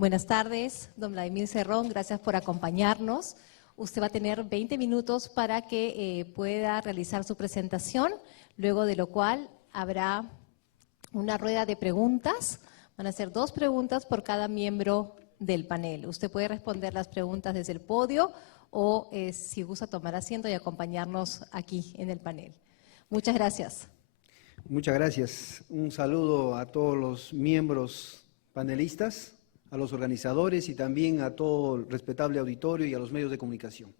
Buenas tardes, don Vladimir Cerrón, gracias por acompañarnos. Usted va a tener 20 minutos para que pueda realizar su presentación, luego de lo cual habrá una rueda de preguntas. Van a ser 2 preguntas por cada miembro del panel. Usted puede responder las preguntas desde el podio o si gusta tomar asiento y acompañarnos aquí en el panel. Muchas gracias. Muchas gracias. Un saludo a todos los miembros panelistas, a los organizadores y también a todo el respetable auditorio y a los medios de comunicación.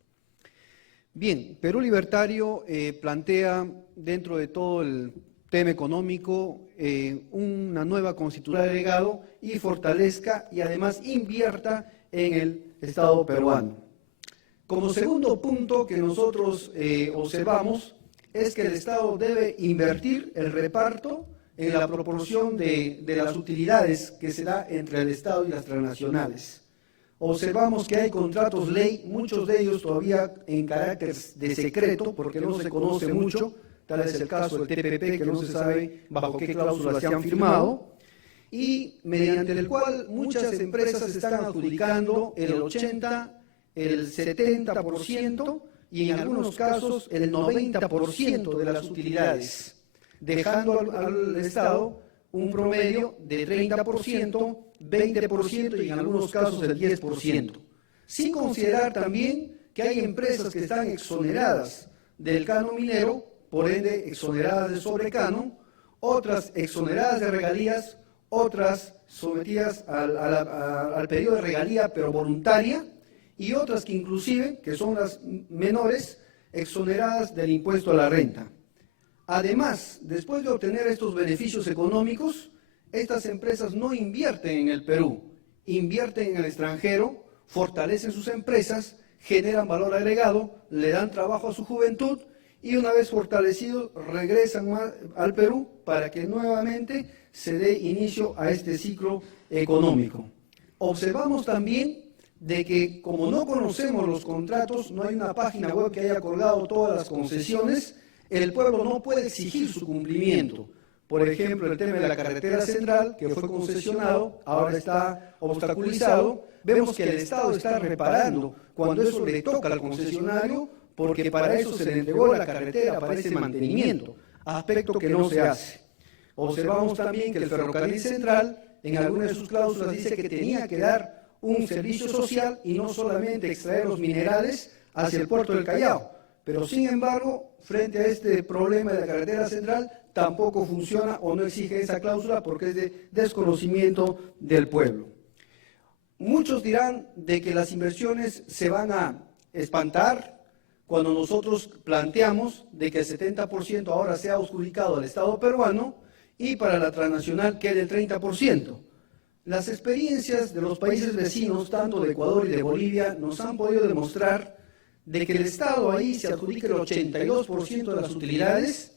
Bien, Perú Libertario plantea dentro de todo el tema económico una nueva constitución de legado y fortalezca y además invierta en el Estado peruano. Como segundo punto que nosotros observamos es que el Estado debe invertir el reparto en la proporción de las utilidades que se da entre el Estado y las transnacionales. Observamos que hay contratos ley, muchos de ellos todavía en carácter de secreto, porque no se conoce mucho, tal es el caso del TPP, que no se sabe bajo qué cláusulas se han firmado, y mediante el cual muchas empresas están adjudicando el 80%, el 70% y en algunos casos el 90% de las utilidades, dejando al Estado un promedio de 30%, 20% y en algunos casos el 10%. Sin considerar también que hay empresas que están exoneradas del canon minero, por ende exoneradas de sobrecanon, otras exoneradas de regalías, otras sometidas al periodo de regalía pero voluntaria, y otras que inclusive, que son las menores, exoneradas del impuesto a la renta. Además, después de obtener estos beneficios económicos, estas empresas no invierten en el Perú, invierten en el extranjero, fortalecen sus empresas, generan valor agregado, le dan trabajo a su juventud y una vez fortalecidos regresan al Perú para que nuevamente se dé inicio a este ciclo económico. Observamos también de que como no conocemos los contratos, no hay una página web que haya colgado todas las concesiones, el pueblo no puede exigir su cumplimiento. Por ejemplo, el tema de la carretera central, que fue concesionado, ahora está obstaculizado. Vemos que el Estado está reparando cuando eso le toca al concesionario, porque para eso se le entregó la carretera, para ese mantenimiento, aspecto que no se hace. Observamos también que el ferrocarril central, en algunas de sus cláusulas, dice que tenía que dar un servicio social y no solamente extraer los minerales hacia el puerto del Callao. Pero sin embargo, frente a este problema de la carretera central, tampoco funciona o no exige esa cláusula porque es de desconocimiento del pueblo. Muchos dirán de que las inversiones se van a espantar cuando nosotros planteamos de que el 70% ahora sea adjudicado al Estado peruano y para la transnacional quede el 30%. Las experiencias de los países vecinos, tanto de Ecuador y de Bolivia, nos han podido demostrar de que el Estado ahí se adjudica el 82% de las utilidades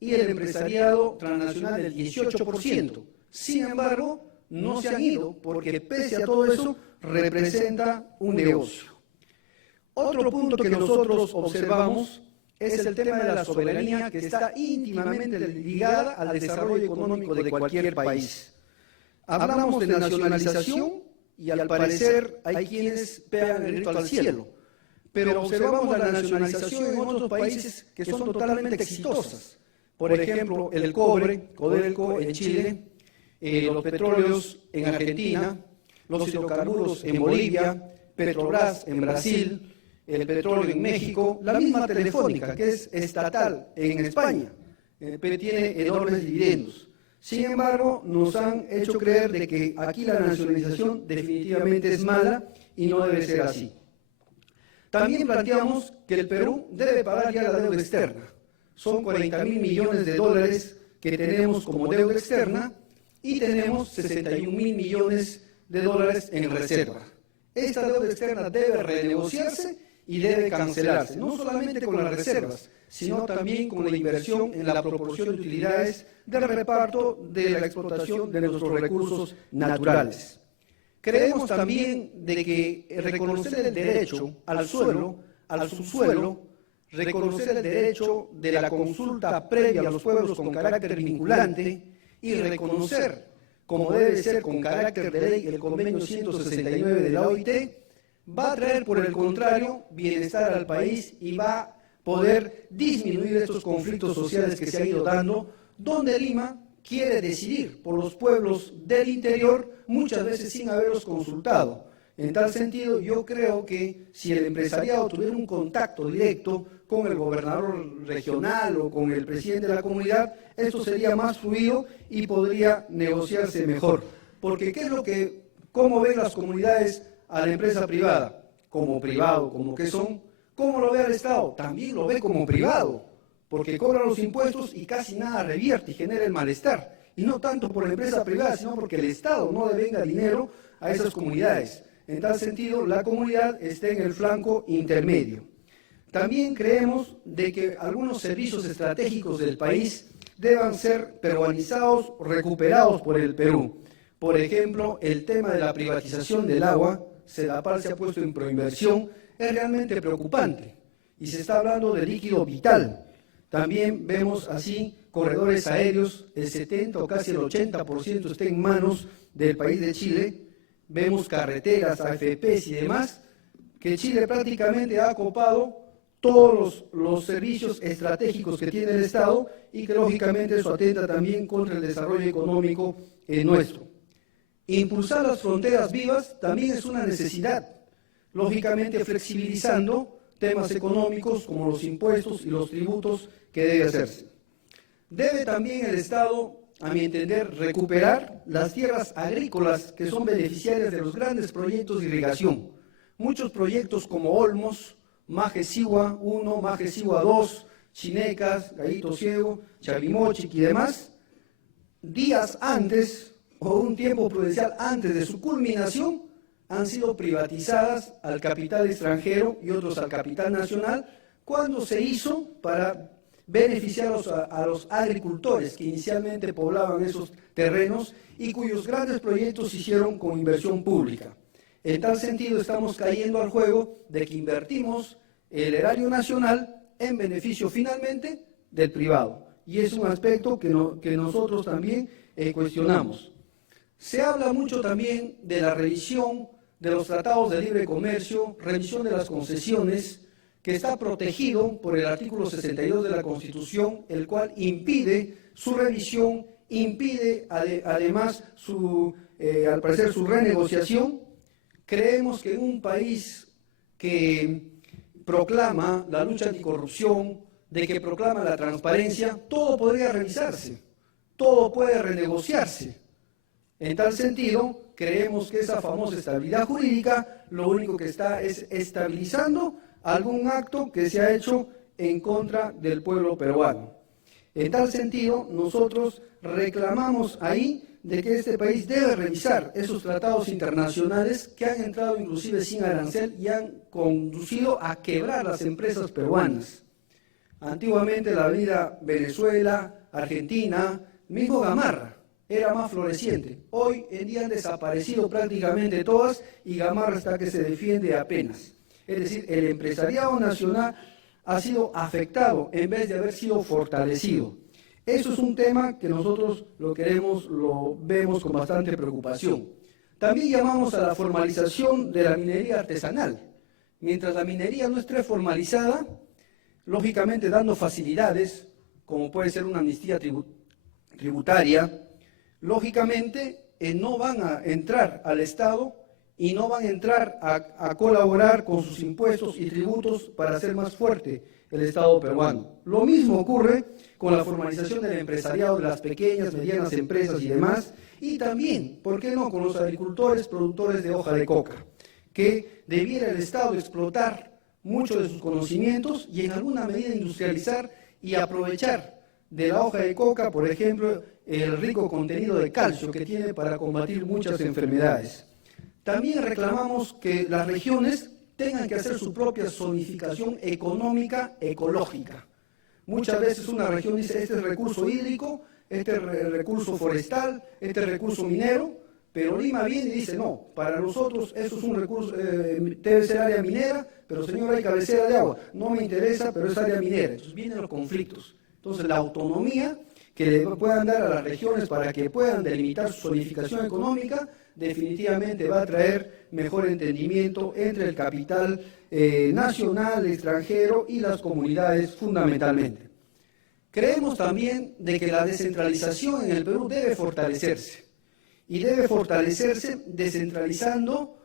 y el empresariado transnacional el 18%. Sin embargo, no se han ido porque pese a todo eso representa un negocio. Otro punto que nosotros observamos es el tema de la soberanía que está íntimamente ligada al desarrollo económico de cualquier país. Hablamos de nacionalización y al parecer hay quienes pegan el grito al cielo, pero observamos la nacionalización en otros países que son totalmente exitosas. Por ejemplo, el cobre, Codelco en Chile, los petróleos en Argentina, los hidrocarburos en Bolivia, Petrobras en Brasil, el petróleo en México, la misma Telefónica, que es estatal en España, tiene enormes dividendos. Sin embargo, nos han hecho creer de que aquí la nacionalización definitivamente es mala y no debe ser así. También planteamos que el Perú debe pagar ya la deuda externa. Son 40.000 millones de dólares que tenemos como deuda externa y tenemos 61.000 millones de dólares en reserva. Esta deuda externa debe renegociarse y debe cancelarse, no solamente con las reservas, sino también con la inversión en la proporción de utilidades del reparto de la explotación de nuestros recursos naturales. Creemos también de que reconocer el derecho al suelo, al subsuelo, reconocer el derecho de la consulta previa a los pueblos con carácter vinculante y reconocer como debe ser con carácter de ley el convenio 169 de la OIT, va a traer por el contrario bienestar al país y va a poder disminuir estos conflictos sociales que se han ido dando, donde Lima quiere decidir por los pueblos del interior, muchas veces sin haberlos consultado. En tal sentido, yo creo que si el empresariado tuviera un contacto directo con el gobernador regional o con el presidente de la comunidad, esto sería más fluido y podría negociarse mejor. Porque ¿cómo ven las comunidades a la empresa privada? Como privado, como que son. ¿Cómo lo ve el Estado? También lo ve como privado, porque cobra los impuestos y casi nada revierte y genera el malestar. Y no tanto por la empresa privada, sino porque el Estado no devenga dinero a esas comunidades. En tal sentido, la comunidad está en el flanco intermedio. También creemos de que algunos servicios estratégicos del país deban ser peruanizados o recuperados por el Perú. Por ejemplo, el tema de la privatización del agua, Sedapal se ha puesto en proinversión, es realmente preocupante. Y se está hablando de líquido vital. También vemos así corredores aéreos, el 70 o casi el 80% está en manos del país de Chile. Vemos carreteras, AFPs y demás, que Chile prácticamente ha copado todos los servicios estratégicos que tiene el Estado y que lógicamente eso atenta también contra el desarrollo económico nuestro. Impulsar las fronteras vivas también es una necesidad, lógicamente flexibilizando temas económicos como los impuestos y los tributos que debe hacerse. Debe también el Estado, a mi entender, recuperar las tierras agrícolas que son beneficiarias de los grandes proyectos de irrigación. Muchos proyectos como Olmos, Maje-Sigua 1, Maje-Sigua 2, Chinecas, Gallito Ciego, Chavimochic y demás, días antes o un tiempo prudencial antes de su culminación, han sido privatizadas al capital extranjero y otros al capital nacional, cuando se hizo para beneficiar a los agricultores que inicialmente poblaban esos terrenos y cuyos grandes proyectos se hicieron con inversión pública. En tal sentido, estamos cayendo al juego de que invertimos el erario nacional en beneficio finalmente del privado. Y es un aspecto que nosotros también cuestionamos. Se habla mucho también de la revisión de los tratados de libre comercio, revisión de las concesiones, que está protegido por el artículo 62 de la Constitución, el cual impide su revisión, impide además al parecer su renegociación. Creemos que en un país que proclama la lucha anticorrupción, de que proclama la transparencia, todo podría revisarse, todo puede renegociarse. En tal sentido, creemos que esa famosa estabilidad jurídica lo único que está es estabilizando algún acto que se ha hecho en contra del pueblo peruano. En tal sentido, nosotros reclamamos ahí de que este país debe revisar esos tratados internacionales que han entrado inclusive sin arancel y han conducido a quebrar las empresas peruanas. Antiguamente la vida Venezuela, Argentina, mismo Gamarra, era más floreciente. Hoy en día han desaparecido prácticamente todas y Gamarra está que se defiende apenas. Es decir, el empresariado nacional ha sido afectado en vez de haber sido fortalecido. Eso es un tema que nosotros lo vemos con bastante preocupación. También llamamos a la formalización de la minería artesanal. Mientras la minería no esté formalizada, lógicamente dando facilidades, como puede ser una amnistía tributaria, lógicamente no van a entrar al Estado y no van a entrar a colaborar con sus impuestos y tributos para hacer más fuerte el Estado peruano. Lo mismo ocurre con la formalización del empresariado de las pequeñas, medianas empresas y demás, y también, ¿por qué no?, con los agricultores, productores de hoja de coca, que debiera el Estado explotar muchos de sus conocimientos y en alguna medida industrializar y aprovechar de la hoja de coca, por ejemplo, el rico contenido de calcio que tiene para combatir muchas enfermedades. También reclamamos que las regiones tengan que hacer su propia zonificación económica ecológica. Muchas veces una región dice, este es recurso hídrico, este es recurso forestal, este es recurso minero, pero Lima viene y dice, no, para nosotros eso es un recurso, debe ser área minera, pero señor, hay cabecera de agua. No me interesa, pero es área minera. Entonces vienen los conflictos. Entonces la autonomía que le puedan dar a las regiones para que puedan delimitar su zonificación económica, definitivamente va a traer mejor entendimiento entre el capital nacional, extranjero y las comunidades fundamentalmente. Creemos también de que la descentralización en el Perú debe fortalecerse, y debe fortalecerse descentralizando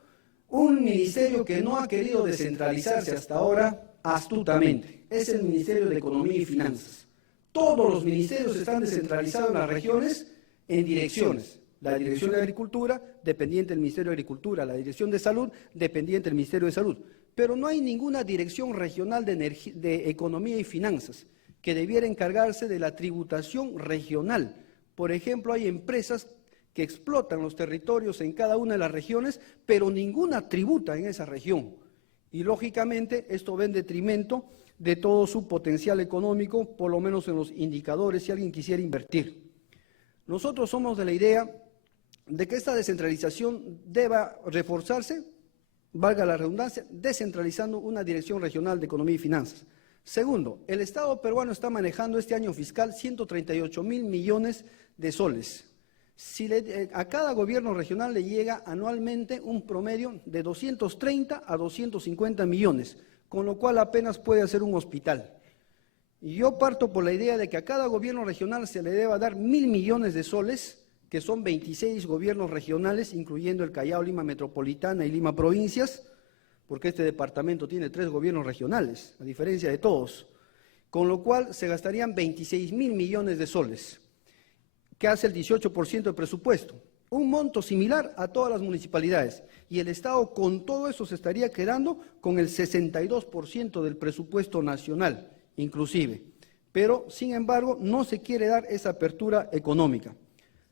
un ministerio que no ha querido descentralizarse hasta ahora astutamente. Es el Ministerio de Economía y Finanzas. Todos los ministerios están descentralizados en las regiones en direcciones. La Dirección de Agricultura, dependiente del Ministerio de Agricultura. La Dirección de Salud, dependiente del Ministerio de Salud. Pero no hay ninguna dirección regional de Economía y Finanzas que debiera encargarse de la tributación regional. Por ejemplo, hay empresas que explotan los territorios en cada una de las regiones, pero ninguna tributa en esa región. Y lógicamente esto va en detrimento de todo su potencial económico, por lo menos en los indicadores, si alguien quisiera invertir. Nosotros somos de la idea de que esta descentralización deba reforzarse, valga la redundancia, descentralizando una dirección regional de economía y finanzas. Segundo, el Estado peruano está manejando este año fiscal 138.000 millones de soles. Si a cada gobierno regional le llega anualmente un promedio de 230 a 250 millones, con lo cual apenas puede hacer un hospital. Y yo parto por la idea de que a cada gobierno regional se le deba dar 1.000 millones de soles, que son 26 gobiernos regionales, incluyendo el Callao, Lima Metropolitana y Lima Provincias, porque este departamento tiene 3 gobiernos regionales, a diferencia de todos, con lo cual se gastarían 26.000 millones de soles, que hace el 18% del presupuesto, un monto similar a todas las municipalidades, y el Estado con todo eso se estaría quedando con el 62% del presupuesto nacional, inclusive. Pero, sin embargo, no se quiere dar esa apertura económica.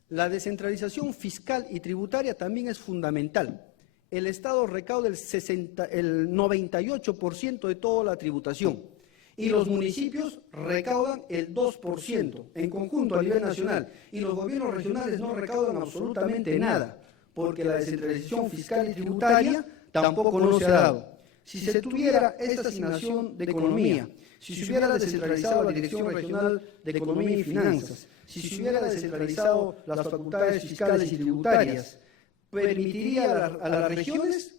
La descentralización fiscal y tributaria también es fundamental. El Estado recauda el 98% de toda la tributación y los municipios recaudan el 2% en conjunto a nivel nacional, y los gobiernos regionales no recaudan absolutamente nada, porque la descentralización fiscal y tributaria tampoco no se ha dado. Si se tuviera esta asignación de economía, si se hubiera descentralizado la Dirección Regional de Economía y Finanzas, si se hubiera descentralizado las facultades fiscales y tributarias, permitiría a las regiones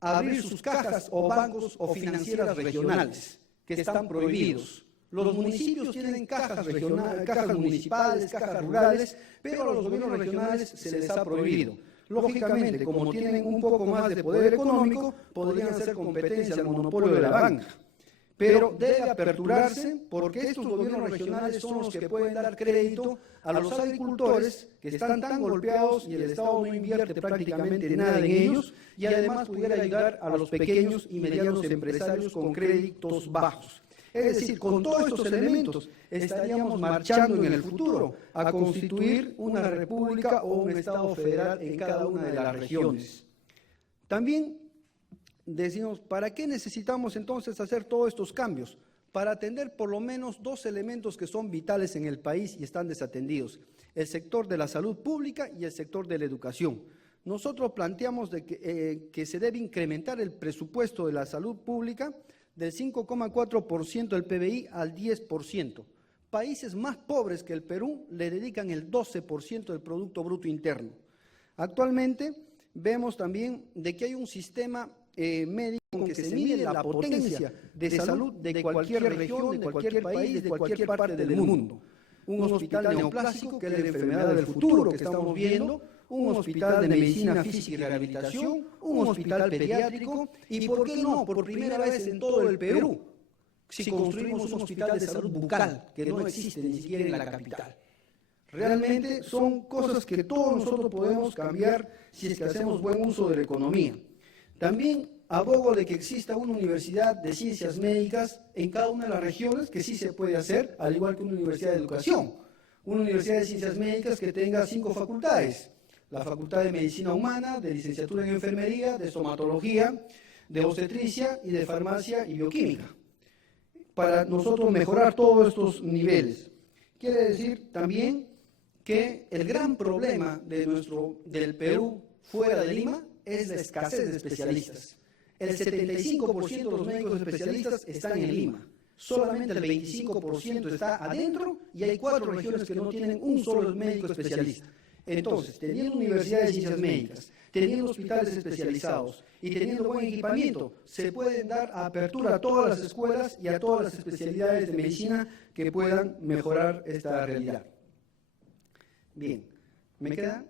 abrir sus cajas o bancos o financieras regionales, que están prohibidos. Los municipios tienen cajas regionales, cajas municipales, cajas rurales, pero a los gobiernos regionales se les ha prohibido. Lógicamente, como tienen un poco más de poder económico, podrían hacer competencia al monopolio de la banca. Pero debe aperturarse, porque estos gobiernos regionales son los que pueden dar crédito a los agricultores que están tan golpeados y el Estado no invierte prácticamente nada en ellos, y además pudiera ayudar a los pequeños y medianos empresarios con créditos bajos. Es decir, con todos estos elementos estaríamos marchando en el futuro a constituir una república o un Estado federal en cada una de las regiones. También decimos, ¿para qué necesitamos entonces hacer todos estos cambios? Para atender por lo menos 2 elementos que son vitales en el país y están desatendidos: el sector de la salud pública y el sector de la educación. Nosotros planteamos que se debe incrementar el presupuesto de la salud pública del 5,4% del PBI al 10%. Países más pobres que el Perú le dedican el 12% del Producto Bruto Interno. Actualmente vemos también de que hay un sistema médico en que se mide la potencia de salud de cualquier región, de cualquier país, de cualquier parte del mundo. Un hospital neoplásico, que es la enfermedad del futuro que estamos viendo, un hospital de medicina física y rehabilitación, un hospital pediátrico, y ¿por qué no? Por primera vez en todo el Perú, si construimos un hospital de salud bucal, que no existe ni siquiera en la capital. Realmente son cosas que todos nosotros podemos cambiar si es que hacemos buen uso de la economía. También abogo de que exista una universidad de ciencias médicas en cada una de las regiones, que sí se puede hacer, al igual que una universidad de educación. Una universidad de ciencias médicas que tenga 5 facultades: la Facultad de Medicina Humana, de Licenciatura en Enfermería, de Estomatología, de Obstetricia y de Farmacia y Bioquímica, para nosotros mejorar todos estos niveles. Quiere decir también que el gran problema del Perú fuera de Lima es la escasez de especialistas. El 75% de los médicos especialistas están en Lima. solamente el 25% está adentro y hay 4 regiones que no tienen un solo médico especialista. Entonces, teniendo universidades de ciencias médicas, teniendo hospitales especializados y teniendo buen equipamiento, se pueden dar apertura a todas las escuelas y a todas las especialidades de medicina que puedan mejorar esta realidad. Bien, ¿me queda?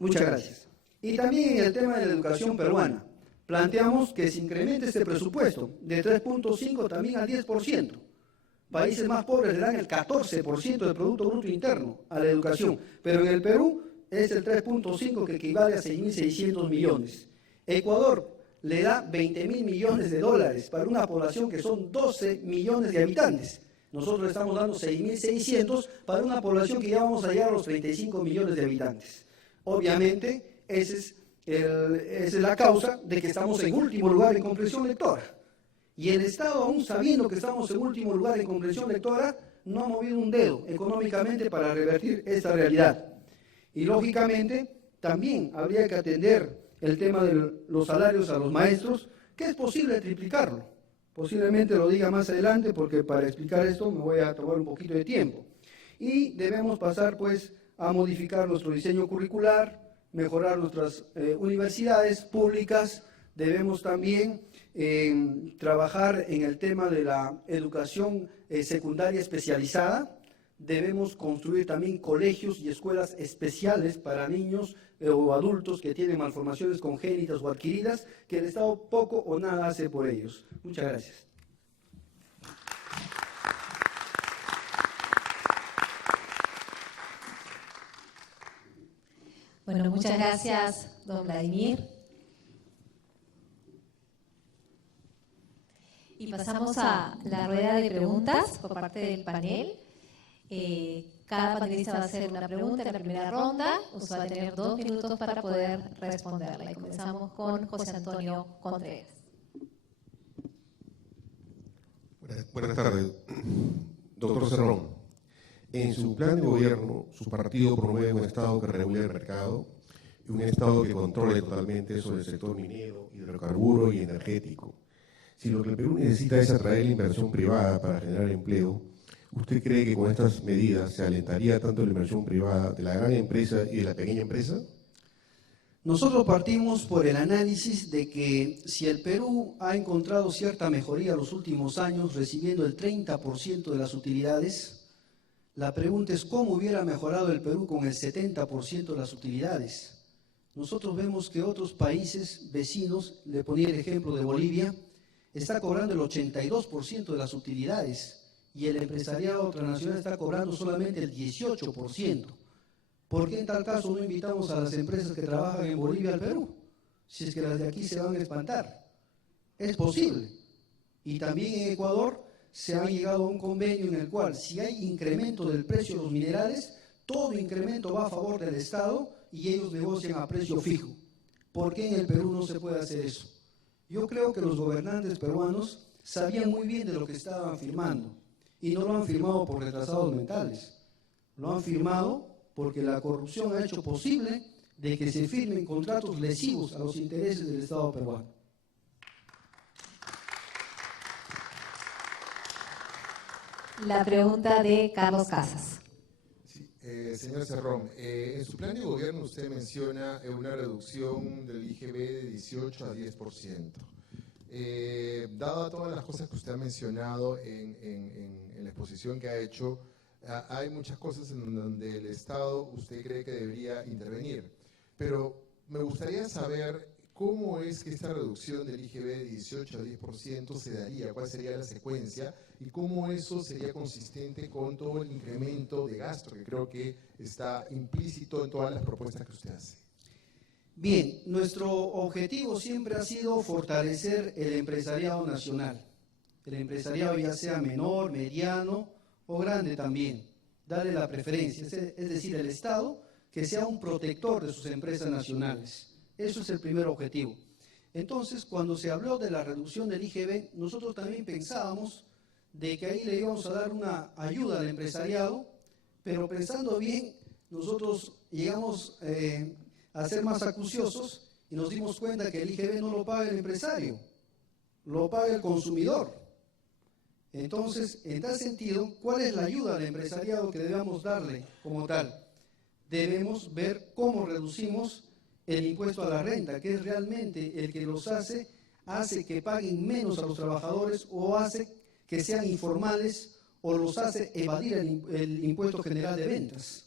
Muchas gracias. Y también en el tema de la educación peruana, planteamos que se incremente este presupuesto de 3.5 también al 10%. Países más pobres le dan el 14% del Producto Bruto Interno a la educación, pero en el Perú es el 3.5 que equivale a 6.600 millones. Ecuador le da 20.000 millones de dólares para una población que son 12 millones de habitantes. Nosotros estamos dando 6.600 para una población que ya vamos a llegar a los 35 millones de habitantes. Obviamente, esa es la causa de que estamos en último lugar en comprensión lectora. Y el Estado, aún sabiendo que estamos en último lugar en comprensión lectora, no ha movido un dedo económicamente para revertir esta realidad. Y lógicamente, también habría que atender el tema de los salarios a los maestros, que es posible triplicarlo. Posiblemente lo diga más adelante, porque para explicar esto me voy a tomar un poquito de tiempo. Y debemos pasar, pues, a modificar nuestro diseño curricular, mejorar nuestras universidades públicas. Debemos también trabajar en el tema de la educación secundaria especializada. Debemos construir también colegios y escuelas especiales para niños o adultos que tienen malformaciones congénitas o adquiridas, que el Estado poco o nada hace por ellos. Muchas gracias. Bueno, muchas gracias, don Vladimir. Y pasamos a la rueda de preguntas por parte del panel. Cada panelista va a hacer una pregunta en la primera ronda. Usted va a tener 2 minutos para poder responderla. Y comenzamos con José Antonio Contreras. Buenas tardes, doctor Cerrón. En su plan de gobierno, su partido promueve un Estado que regule el mercado y un Estado que controle totalmente sobre el sector minero, hidrocarburo y energético. Si lo que el Perú necesita es atraer la inversión privada para generar empleo, ¿usted cree que con estas medidas se alentaría tanto la inversión privada de la gran empresa y de la pequeña empresa? Nosotros partimos por el análisis de que si el Perú ha encontrado cierta mejoría en los últimos años, recibiendo el 30% de las utilidades, la pregunta es cómo hubiera mejorado el Perú con el 70% de las utilidades. Nosotros vemos que otros países vecinos, le ponía el ejemplo de Bolivia, está cobrando el 82% de las utilidades y el empresariado transnacional está cobrando solamente el 18%. ¿Por qué en tal caso no invitamos a las empresas que trabajan en Bolivia al Perú? Si es que las de aquí se van a espantar. Es posible. Y también en Ecuador se ha llegado a un convenio en el cual si hay incremento del precio de los minerales, todo incremento va a favor del Estado y ellos negocian a precio fijo. ¿Por qué en el Perú no se puede hacer eso? Yo creo que los gobernantes peruanos sabían muy bien de lo que estaban firmando y no lo han firmado por retrasados mentales. Lo han firmado porque la corrupción ha hecho posible de que se firmen contratos lesivos a los intereses del Estado peruano. La pregunta de Carlos Casas. Sí, señor Cerrón, en su plan de gobierno usted menciona una reducción del IGB de 18 a 10%. Dada todas las cosas que usted ha mencionado en la exposición que ha hecho, hay muchas cosas en donde el Estado usted cree que debería intervenir, pero me gustaría saber cómo es que esta reducción del IGB de 18 a 10% se daría, cuál sería la secuencia y cómo eso sería consistente con todo el incremento de gasto que creo que está implícito en todas las propuestas que usted hace. Bien, nuestro objetivo siempre ha sido fortalecer el empresariado nacional. El empresariado ya sea menor, mediano o grande también, darle la preferencia, es decir, el Estado que sea un protector de sus empresas nacionales. Eso es el primer objetivo. Entonces, cuando se habló de la reducción del IGB, nosotros también pensábamos de que ahí le íbamos a dar una ayuda al empresariado, pero pensando bien, nosotros llegamos a ser más acuciosos y nos dimos cuenta que el IGB no lo paga el empresario, lo paga el consumidor. Entonces, en tal sentido, ¿cuál es la ayuda al empresariado que debemos darle como tal? Debemos ver cómo reducimos el impuesto a la renta, que es realmente el que los hace que paguen menos a los trabajadores o hace que sean informales o los hace evadir el impuesto general de ventas.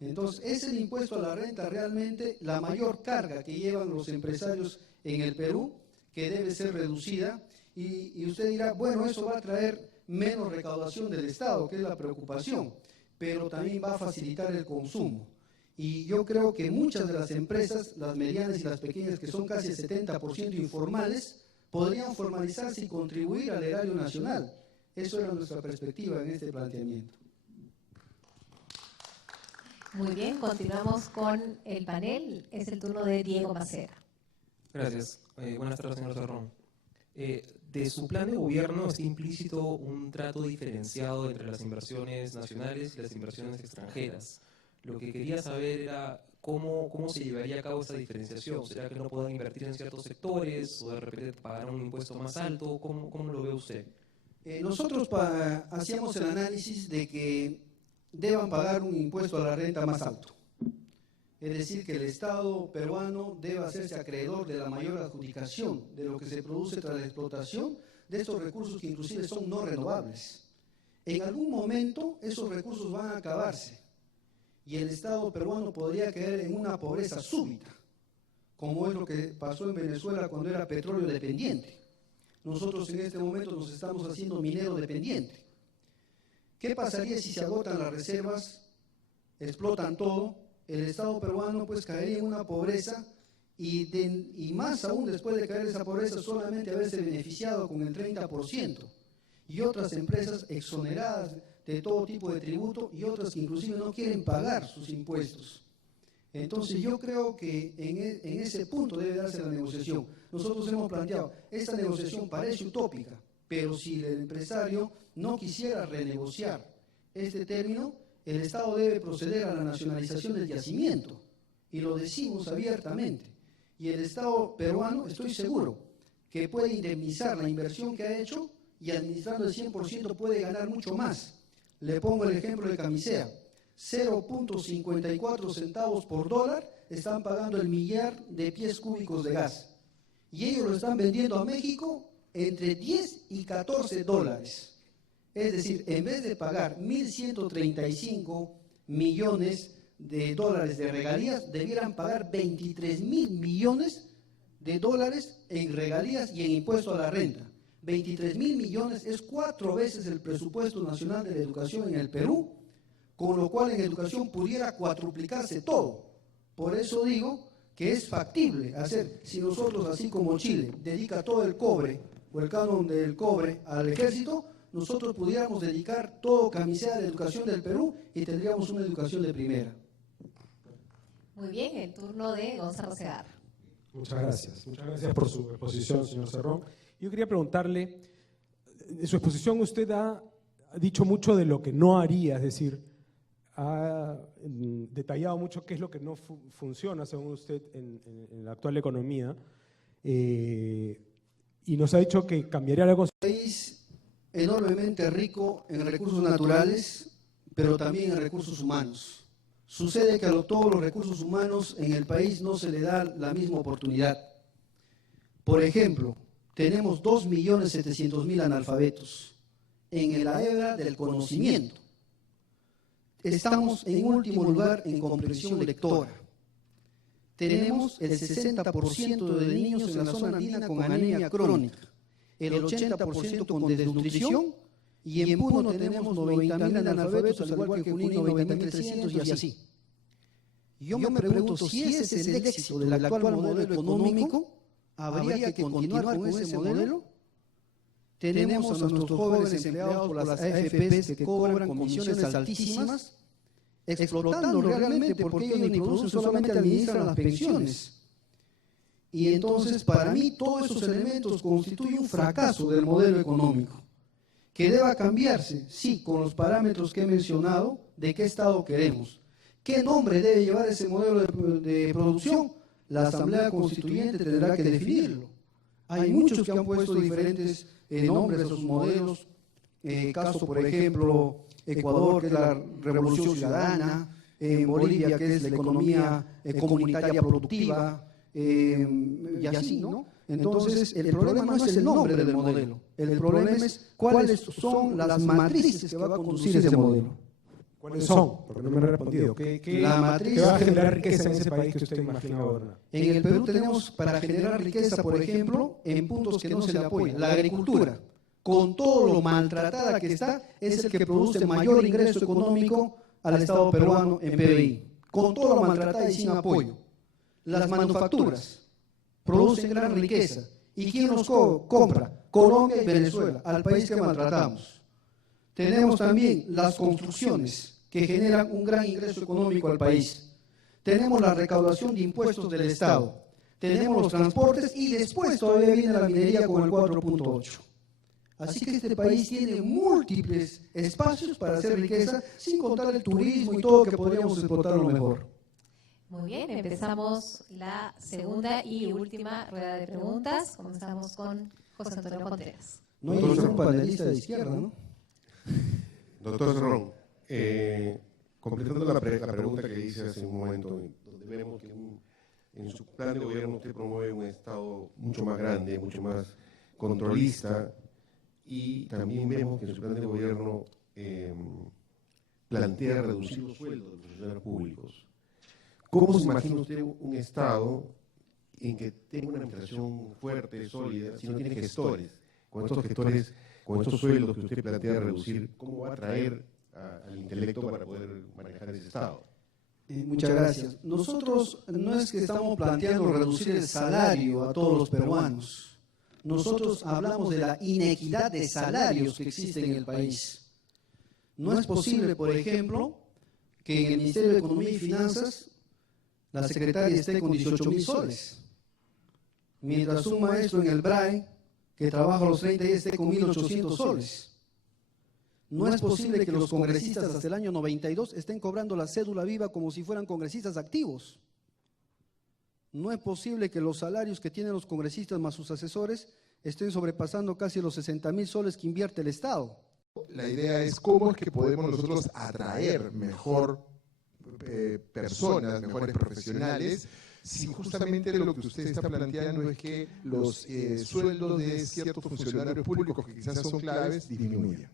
Entonces, es el impuesto a la renta realmente la mayor carga que llevan los empresarios en el Perú, que debe ser reducida, y usted dirá, bueno, eso va a traer menos recaudación del Estado, que es la preocupación, pero también va a facilitar el consumo. Y yo creo que muchas de las empresas, las medianas y las pequeñas, que son casi el 70% informales, podrían formalizarse y contribuir al erario nacional. Eso era nuestra perspectiva en este planteamiento. Muy bien, continuamos con el panel. Es el turno de Diego Macera. Gracias. Buenas tardes, señor Cerrón. De su plan de gobierno está implícito un trato diferenciado entre las inversiones nacionales y las inversiones extranjeras. Lo que quería saber era cómo se llevaría a cabo esta diferenciación. ¿Será que no puedan invertir en ciertos sectores o de repente pagar un impuesto más alto? ¿Cómo lo ve usted? Nosotros hacíamos el análisis de que deban pagar un impuesto a la renta más alto. Es decir, que el Estado peruano debe hacerse acreedor de la mayor adjudicación de lo que se produce tras la explotación de estos recursos que inclusive son no renovables. En algún momento esos recursos van a acabarse y el Estado peruano podría caer en una pobreza súbita, como es lo que pasó en Venezuela cuando era petróleo dependiente. Nosotros en este momento nos estamos haciendo minero dependiente. ¿Qué pasaría si se agotan las reservas, explotan todo? El Estado peruano pues caería en una pobreza y más aún después de caer en esa pobreza solamente haberse beneficiado con el 30% y otras empresas exoneradas de todo tipo de tributo y otras que inclusive no quieren pagar sus impuestos. Entonces yo creo que en ese punto debe darse la negociación. Nosotros hemos planteado, esta negociación parece utópica, pero si el empresario no quisiera renegociar este término, el Estado debe proceder a la nacionalización del yacimiento, y lo decimos abiertamente. Y el Estado peruano, estoy seguro, que puede indemnizar la inversión que ha hecho y administrando el 100% puede ganar mucho más. Le pongo el ejemplo de Camisea, 0.54 centavos por dólar están pagando el millar de pies cúbicos de gas. Y ellos lo están vendiendo a México entre 10 y 14 dólares. Es decir, en vez de pagar 1.135 millones de dólares de regalías, debieran pagar 23.000 millones de dólares en regalías y en impuesto a la renta. 23.000 millones es 4 veces el presupuesto nacional de la educación en el Perú, con lo cual en educación pudiera cuadruplicarse todo. Por eso digo que es factible hacer, si nosotros, así como Chile, dedica todo el cobre o el canon del cobre al ejército, nosotros pudiéramos dedicar todo Camisea de educación del Perú y tendríamos una educación de primera. Muy bien, el turno de Gonzalo Segarra. Muchas gracias por su exposición, señor Cerrón. Yo quería preguntarle, en su exposición usted ha dicho mucho de lo que no haría, es decir, ha detallado mucho qué es lo que no funciona, según usted, en la actual economía, y nos ha dicho que cambiaría la Constitución. Enormemente rico en recursos naturales, pero también en recursos humanos. Sucede que a todos los recursos humanos en el país no se le da la misma oportunidad. Por ejemplo, tenemos 2.700.000 analfabetos en la era del conocimiento. Estamos en último lugar en comprensión lectora. Tenemos el 60% de niños en la zona andina con anemia crónica, el 80% con desnutrición, y en Puno tenemos 90.000 analfabetos, al igual que Junín 90.300 y así. Yo me pregunto si ese es el éxito del actual modelo económico, ¿habría que continuar con ese modelo? Tenemos a nuestros jóvenes empleados por las AFPs que cobran comisiones altísimas, explotando realmente porque ellos ni producen, solamente administran las pensiones. Y entonces, para mí, todos esos elementos constituyen un fracaso del modelo económico, que deba cambiarse, sí, con los parámetros que he mencionado, de qué Estado queremos. ¿Qué nombre debe llevar ese modelo de producción? La Asamblea Constituyente tendrá que definirlo. Hay muchos que han puesto diferentes nombres a sus modelos, caso, por ejemplo, Ecuador, que es la revolución ciudadana, en Bolivia, que es la economía comunitaria productiva, y así, ¿no? Entonces, el problema no es el nombre del modelo, el problema es cuáles son las matrices que va a conducir ese modelo. ¿Cuáles son? Porque no me han respondido. ¿Qué va a generar riqueza en ese país que usted imagina gobernar? En el Perú tenemos para generar riqueza, por ejemplo, en puntos que no se le apoyan. La agricultura, con todo lo maltratada que está, es el que produce mayor ingreso económico al Estado peruano en PBI. Con todo lo maltratada y sin apoyo. Las manufacturas producen gran riqueza. ¿Y quién los compra? Colombia y Venezuela, al país que maltratamos. Tenemos también las construcciones, que generan un gran ingreso económico al país. Tenemos la recaudación de impuestos del Estado. Tenemos los transportes y después todavía viene la minería con el 4.8. Así que este país tiene múltiples espacios para hacer riqueza, sin contar el turismo y todo que podríamos explotarlo mejor. Muy bien, empezamos la segunda y última rueda de preguntas. Comenzamos con José Antonio Contreras. No hay ningún panelista de izquierda, ¿no? Doctor Cerrón, completando la pregunta que hice hace un momento, donde vemos que en su plan de gobierno usted promueve un Estado mucho más grande, mucho más controlista, y también vemos que en su plan de gobierno plantea reducir los sueldos de los funcionarios públicos. ¿Cómo se imagina usted un Estado en que tenga una administración fuerte, sólida, si no tiene gestores? Con estos gestores, con estos sueldos que usted plantea reducir, ¿cómo va a atraer al intelecto para poder manejar ese Estado? Muchas gracias. Nosotros no es que estamos planteando reducir el salario a todos los peruanos. Nosotros hablamos de la inequidad de salarios que existe en el país. No es posible, por ejemplo, que en el Ministerio de Economía y Finanzas la secretaria esté con 18.000 soles, mientras un maestro en el BRAE que trabaja los 30 días esté con 1.800 soles. No es posible que los congresistas hasta el año 92 estén cobrando la cédula viva como si fueran congresistas activos. No es posible que los salarios que tienen los congresistas más sus asesores estén sobrepasando casi los 60.000 soles que invierte el Estado. La idea es cómo es que podemos nosotros atraer mejor personas, mejores profesionales, si justamente lo que usted está planteando es que los sueldos de ciertos funcionarios públicos que quizás son claves disminuyan.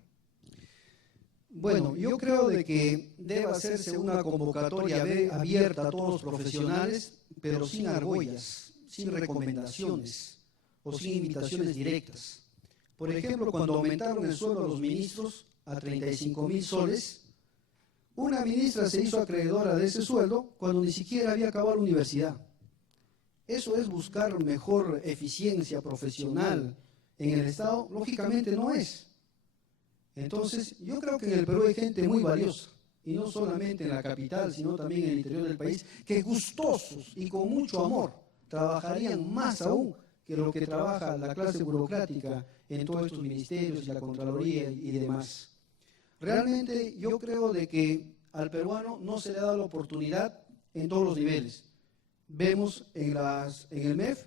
Bueno, yo creo de que debe hacerse una convocatoria abierta a todos los profesionales, pero sin argollas, sin recomendaciones o sin invitaciones directas. Por ejemplo, cuando aumentaron el sueldo a los ministros a 35.000 soles, una ministra se hizo acreedora de ese sueldo cuando ni siquiera había acabado la universidad. ¿Eso es buscar mejor eficiencia profesional en el Estado? Lógicamente no es. Entonces, yo creo que en el Perú hay gente muy valiosa, y no solamente en la capital, sino también en el interior del país, que gustosos y con mucho amor trabajarían más aún que lo que trabaja la clase burocrática en todos estos ministerios y la Contraloría y demás. Realmente yo creo de que al peruano no se le ha dado la oportunidad en todos los niveles. Vemos en el MEF,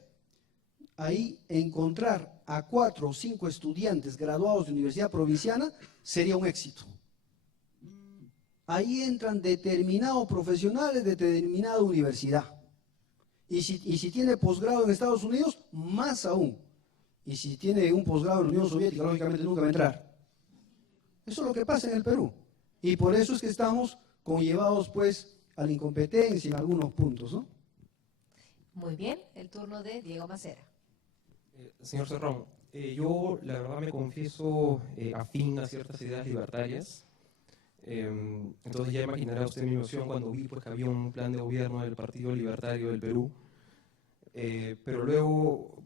ahí encontrar a 4 o 5 estudiantes graduados de universidad provinciana sería un éxito. Ahí entran determinados profesionales de determinada universidad. Y si tiene posgrado en Estados Unidos, más aún. Y si tiene un posgrado en la Unión Soviética, lógicamente nunca va a entrar. Eso es lo que pasa en el Perú. Y por eso es que estamos conllevados pues a la incompetencia en algunos puntos, ¿no? Muy bien, el turno de Diego Macera. Señor Cerrón, yo la verdad me confieso afín a ciertas ideas libertarias. Entonces ya imaginará usted mi emoción cuando vi pues, que había un plan de gobierno del Partido Libertario del Perú. Pero luego,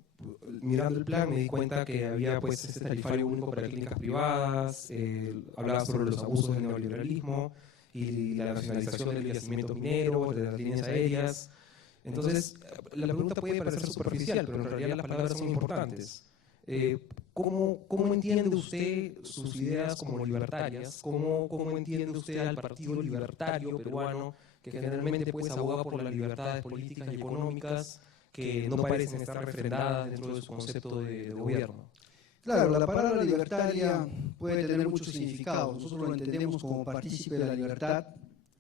mirando el plan, me di cuenta que había pues, ese tarifario único para clínicas privadas, hablaba sobre los abusos del neoliberalismo y la nacionalización del yacimiento minero, de las líneas aéreas. Entonces, la pregunta puede parecer superficial, pero en realidad las palabras son importantes. ¿Cómo entiende usted sus ideas como libertarias? ¿Cómo entiende usted al Partido Libertario peruano, que generalmente pues, aboga por las libertades políticas y económicas que no parecen estar refrendadas dentro de su concepto de gobierno? Claro, la palabra libertaria puede tener muchos significados. Nosotros lo entendemos como partícipe de la libertad,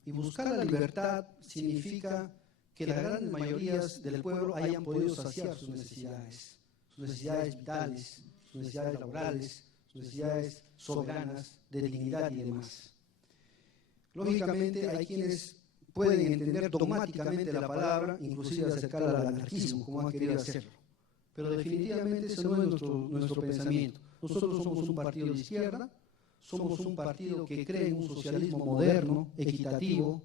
y buscar la libertad significa que las grandes mayorías del pueblo hayan podido saciar sus necesidades vitales, sus necesidades laborales, sus necesidades soberanas de dignidad y demás. Lógicamente hay quienes pueden entender dogmáticamente la palabra, inclusive acercarla al anarquismo, como han querido hacerlo. Pero definitivamente ese no es nuestro pensamiento. Nosotros somos un partido de izquierda, somos un partido que cree en un socialismo moderno, equitativo,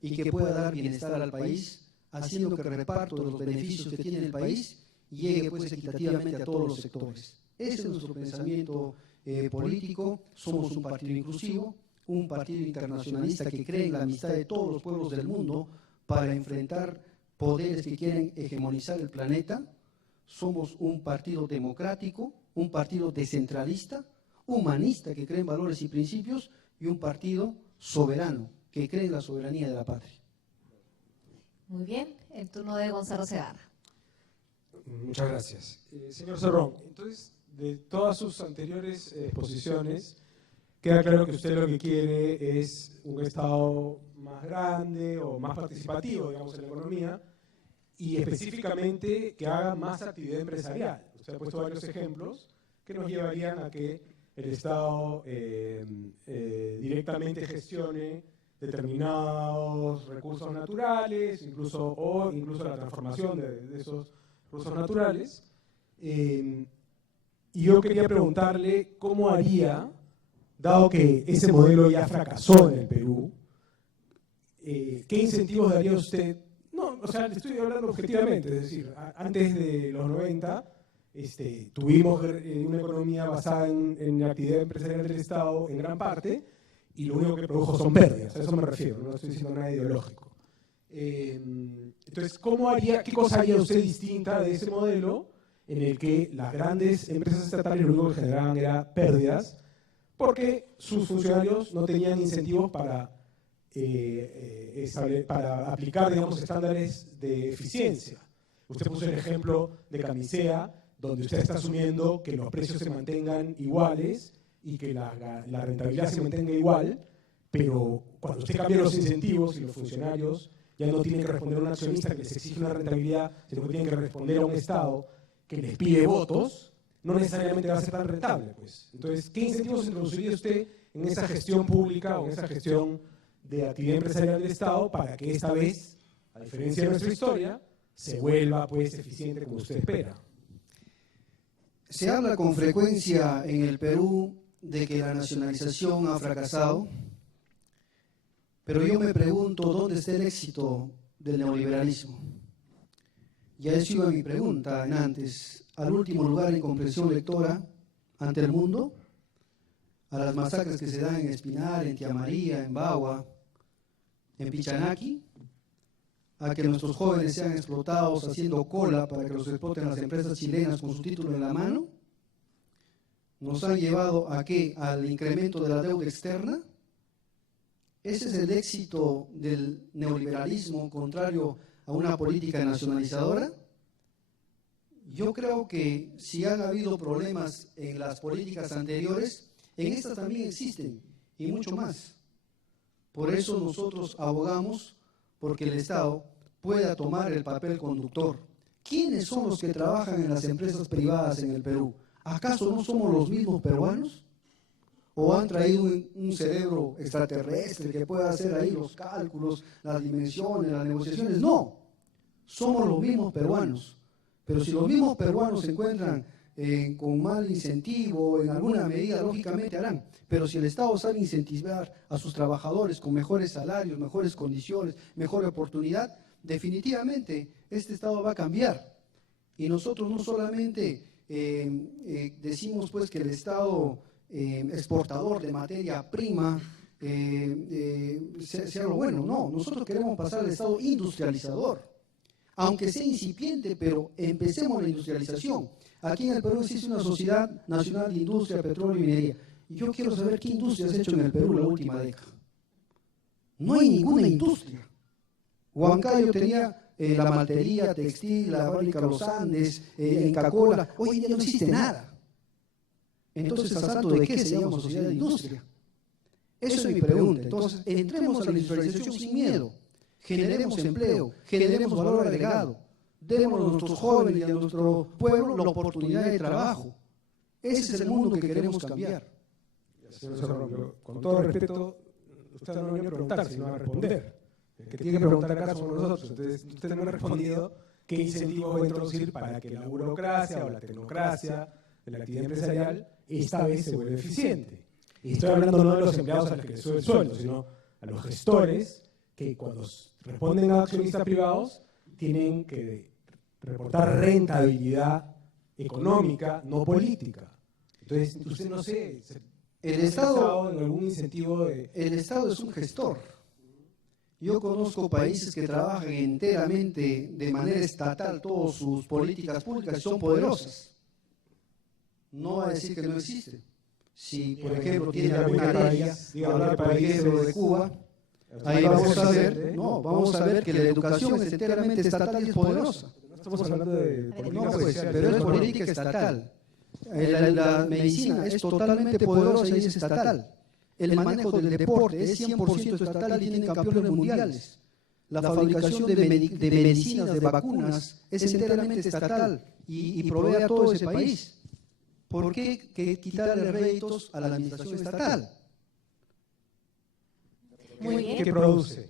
y que pueda dar bienestar al país, haciendo que el reparto de los beneficios que tiene el país llegue pues equitativamente a todos los sectores. Ese es nuestro pensamiento político. Somos un partido inclusivo, un partido internacionalista que cree en la amistad de todos los pueblos del mundo para enfrentar poderes que quieren hegemonizar el planeta. Somos un partido democrático, un partido descentralista, humanista que cree en valores y principios, y un partido soberano que cree en la soberanía de la patria. Muy bien, el turno de Gonzalo Segarra. Muchas gracias. Señor Cerrón, entonces, de todas sus anteriores exposiciones, queda claro que usted lo que quiere es un Estado más grande o más participativo, digamos, en la economía, y específicamente que haga más actividad empresarial. Usted ha puesto varios ejemplos que nos llevarían a que el Estado directamente gestione determinados recursos naturales, incluso la transformación de esos recursos naturales. Y yo quería preguntarle cómo haría, dado que ese modelo ya fracasó en el Perú, ¿qué incentivos daría usted? No, o sea, le estoy hablando objetivamente, es decir, antes de los 90 tuvimos una economía basada en la actividad empresarial del Estado en gran parte, y lo único que produjo son pérdidas, a eso me refiero, no estoy diciendo nada ideológico. Entonces, ¿qué cosa haría usted distinta de ese modelo en el que las grandes empresas estatales lo único que generaban era pérdidas, porque sus funcionarios no tenían incentivos para aplicar, digamos, estándares de eficiencia? Usted puso el ejemplo de Camisea, donde usted está asumiendo que los precios se mantengan iguales y que la rentabilidad se mantenga igual, pero cuando usted cambia los incentivos y los funcionarios ya no tienen que responder a un accionista que les exige una rentabilidad, sino que tienen que responder a un Estado que les pide votos, no necesariamente va a ser tan rentable, pues. Entonces, ¿qué incentivos introduciría usted en esa gestión pública o en esa gestión de actividad empresarial del Estado para que esta vez, a diferencia de nuestra historia, se vuelva pues eficiente como usted espera? Se habla con frecuencia en el Perú de que la nacionalización ha fracasado, pero yo me pregunto dónde está el éxito del neoliberalismo. Ya eso iba mi pregunta en antes, al último lugar en comprensión lectora ante el mundo, a las masacres que se dan en Espinar, en Tía María, en Bagua, en Pichanaki, a que nuestros jóvenes sean explotados haciendo cola para que los exploten las empresas chilenas con su título en la mano. ¿Nos han llevado a qué? Al incremento de la deuda externa. Ese es el éxito del neoliberalismo contrario a una política nacionalizadora. Yo creo que si han habido problemas en las políticas anteriores, en estas también existen, y mucho más. Por eso nosotros abogamos porque el Estado pueda tomar el papel conductor. ¿Quiénes son los que trabajan en las empresas privadas en el Perú? ¿Acaso no somos los mismos peruanos? ¿O han traído un cerebro extraterrestre que pueda hacer ahí los cálculos, las dimensiones, las negociaciones? No, somos los mismos peruanos. Pero si los mismos peruanos se encuentran con mal incentivo, en alguna medida, lógicamente harán. Pero si el Estado sabe incentivar a sus trabajadores con mejores salarios, mejores condiciones, mejor oportunidad, definitivamente este Estado va a cambiar. Y nosotros no solamente decimos pues que el Estado exportador de materia prima sea lo bueno, no, nosotros queremos pasar al Estado industrializador, aunque sea incipiente, pero empecemos la industrialización. Aquí en el Perú existe una Sociedad Nacional de Industria, Petróleo y Minería. Y yo quiero saber qué industria se ha hecho en el Perú la última década. No hay ninguna industria. Huancayo tenía la maltería, textil, la fábrica Los Andes, Inca Kola. Hoy en día no existe nada. Entonces, ¿a santo de qué se llama sociedad de industria? Eso es mi pregunta. Entonces, entremos a la industrialización sin miedo, generemos empleo, generemos valor agregado, demos a nuestros jóvenes y a nuestro pueblo la oportunidad de trabajo. Ese es el mundo que queremos cambiar. Señor Cerrón, con todo respeto, usted no viene a preguntar, sino a responder. El que tiene que preguntar acá somos nosotros. Entonces, usted no me ha respondido qué incentivos va a introducir para que la burocracia o la tecnocracia de la actividad empresarial esta vez se vuelva eficiente. Y estoy hablando no de los empleados a los que les sube el sueldo, sino a los gestores que cuando responden a accionistas privados tienen que reportar rentabilidad económica, no política. Entonces, usted no sé, El Estado en algún incentivo de... El Estado es un gestor. Yo conozco países que trabajan enteramente de manera estatal todas sus políticas públicas y son poderosas. No va a decir que no existe. Si, por ejemplo, tiene alguna ley, hablar por ejemplo de Cuba, ahí vamos a ver que la educación es enteramente estatal y es poderosa. No estamos hablando de política social, pero es política estatal. La medicina es totalmente poderosa y es estatal. El manejo del deporte es 100% estatal y tienen campeones mundiales. La fabricación de medicinas, de vacunas, es enteramente estatal y provee a todo ese país. ¿Por qué quitarle réditos a la administración estatal? Muy bien. ¿Qué produce?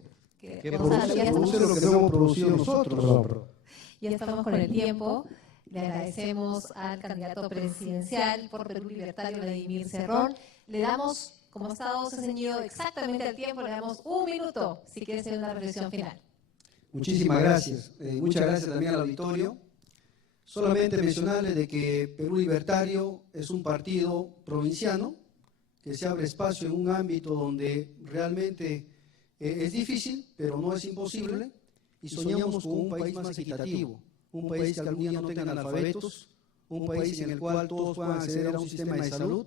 Produce lo que no hemos producido nosotros. Ya estamos con el tiempo. Le agradecemos al candidato presidencial por Perú Libertario, Vladimir Cerrón. Le damos, como ha estado ceñido exactamente al tiempo, le damos 1 minuto si quiere hacer una reflexión final. Muchísimas gracias. Muchas gracias también al auditorio. Solamente mencionarles de que Perú Libertario es un partido provinciano que se abre espacio en un ámbito donde realmente es difícil, pero no es imposible, y soñamos con un país más equitativo, un país que algún día no tenga analfabetos, un país en el cual todos puedan acceder a un sistema de salud,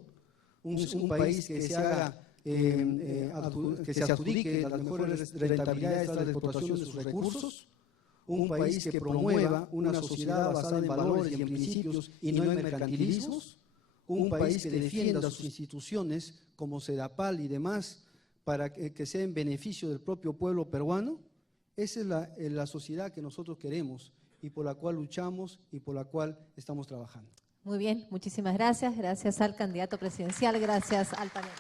un país que se haga, que se adjudique las mejores rentabilidades a la explotación de sus recursos, un país que promueva una sociedad basada en valores y en principios y no en mercantilismos, un país que defienda sus instituciones como SEDAPAL y demás para que sea en beneficio del propio pueblo peruano. Esa es la sociedad que nosotros queremos y por la cual luchamos y por la cual estamos trabajando. Muy bien, muchísimas gracias. Gracias al candidato presidencial, gracias al panel.